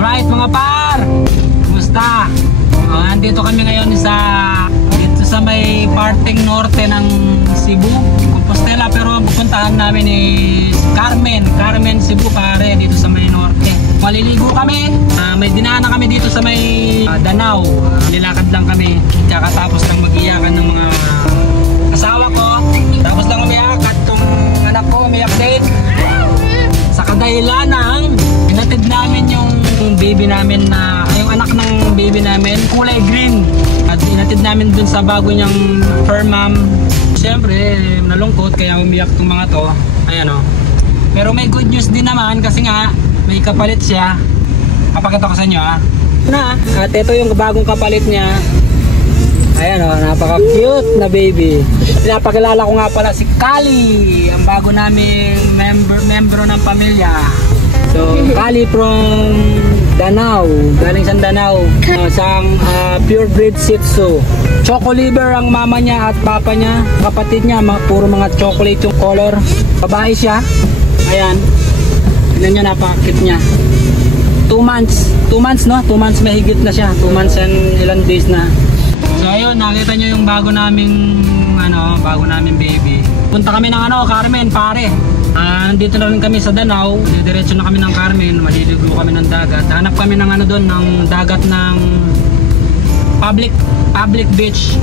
Alright mga par, kumusta? Andito kami ngayon dito sa may parting norte ng Cebu, Compostela, pero ang pupuntahan namin is Carmen Cebu pare, dito sa may norte. Maliligo kami, may dinaanan kami dito sa may Danau, nilakad lang kami, kakatapos lang mag-iyakan ng mga asawa ko, tapos lang umiyak at yung anak ko umiyak din. Sa kadahilan ng hinatid namin yung baby namin yung anak ng baby namin kulay green at hinatid namin dun sa bago niyang fur mom. Siyempre nalungkot kaya umiyak tong mga to, ayan o. Pero may good news din naman kasi nga may kapalit siya. Kapakita ko sa inyo at ito yung bagong kapalit niya. Ayan o, napaka cute na baby. Pinapakilala ko nga pala si Kali, ang bago naming membro ng pamilya. So, Kali from Danau, galing sa Danau. Isang pure breed Shih Tzu. Choco liver ang mama niya at papa niya. Kapatid niya, puro mga chocolate yung color. Babae siya. Ayan. Tignan nyo, napaka-cute niya. 2 months. 2 months no? 2 months mahigit na siya. 2 months and ilang days na. So ayun, nakita nyo yung bago naming baby. Punta kami ng Carmen pare. Nandito na rin kami sa Danau. Diretso na kami ng Carmen, maliligo kami ng dagat. Hanap kami ng ng dagat ng public beach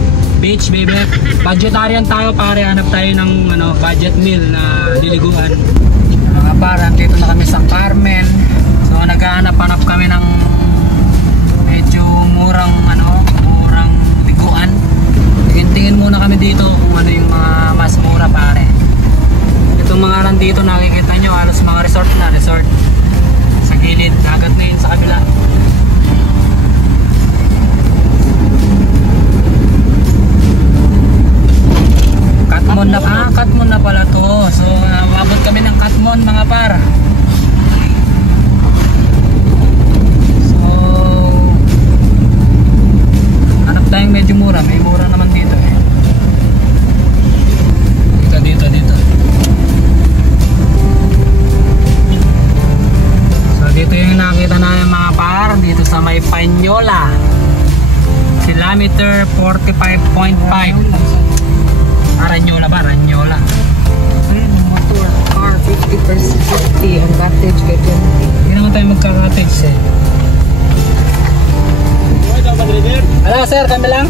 baby. Budgetarian tayo pare, hanap tayo ng budget meal na liliguan. Mga pare, dito na kami sa Carmen. So naghahanap-hanap kami ng medyo murang liguan. Tingin muna kami dito kung ano yung mga mas mura pare. Itong mga nandito nakikita nyo, halos mga resort sa gilid, dagat na yun sa kabila. Katmon na pala to. So mabot kami ng Katmon mga par. So hanap tayong medyo mura, may mura naman dito dito. So dito yung nakita namin mga par, dito sa may Pañola, kilometer 45.5. Ranyola ba? Ranyola. Motor, car, 50%, ang cottage, ganyan. Hindi naman tayo magka-cottage Hello sir, kami lang?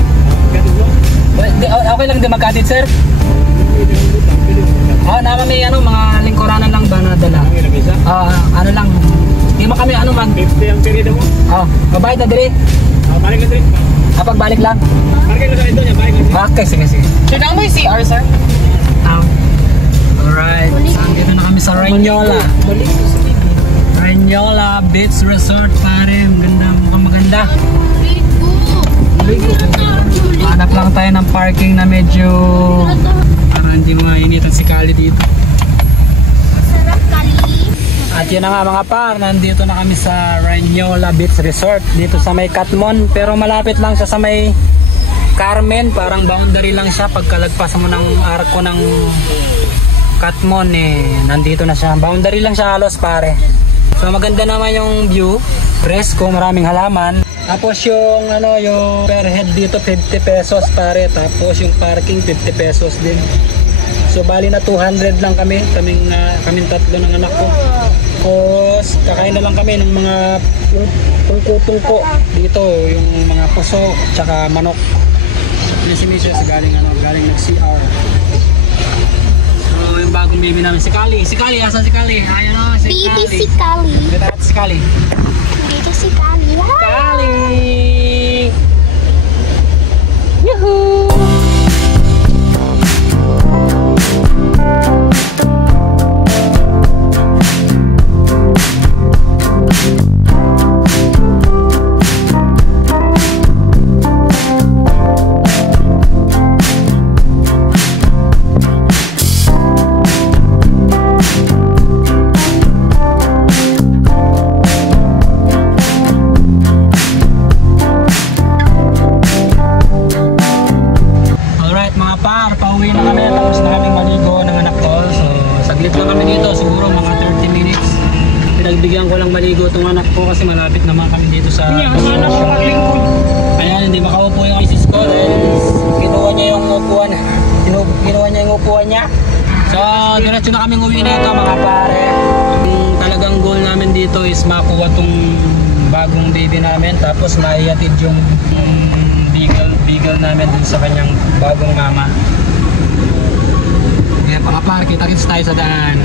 Okay lang din mag-cottage sir? Naman may mga lingkuranan lang ba na dala? Ano lang, hindi mo kami mag 50 ang perida mo? Mabayad na diri? Balik na diri. Pagbalik lang? Balik na dito niya, balik na dito. Okay, sige. Doon ang may CR, sir? Alright, so dito na kami sa Ranyola. Ranyola Beach Resort pare, mukhang maganda. Hanap lang tayo ng parking na medyo para hindi mainitan si Kali dito. At yun na nga mga par, nandito na kami sa Ranyola Beach Resort dito sa may Katmon, pero malapit lang siya sa may Carmen, parang boundary lang siya. Pagkalagpas mo ng arko ng Katmon nandito na siya, boundary lang siya halos pare. So maganda naman yung view, fresco, maraming halaman. Tapos yung yung per head dito 50 pesos pare, tapos yung parking 50 pesos din. So bali na 200 lang kaming tatlo ng anak ko. Tapos kakain na lang kami ng mga tungko dito, yung mga puso tsaka manok. Si Mrs. galing nag-CR. So yung bagong baby namin si Kali, asan si Kali? Ayun si Kali. Baby si Kali. Dito si Kali. Dito si Kali. Kali. Yuhu. bibigyan ko lang maligo itong anak ko kasi malapit naman kami dito sa... Ayan, hindi makaupo yung misis ko dahil kinuha niya yung upuan. Kinuha niya yung upuan niya. So, diretso na kaming uwi nito mga pare. Ang talagang goal namin dito is makuha tong bagong baby namin. Tapos maihatid yung beagle namin dun sa kanyang bagong mama. Ayan mga pare, kita-kits tayo sa daan.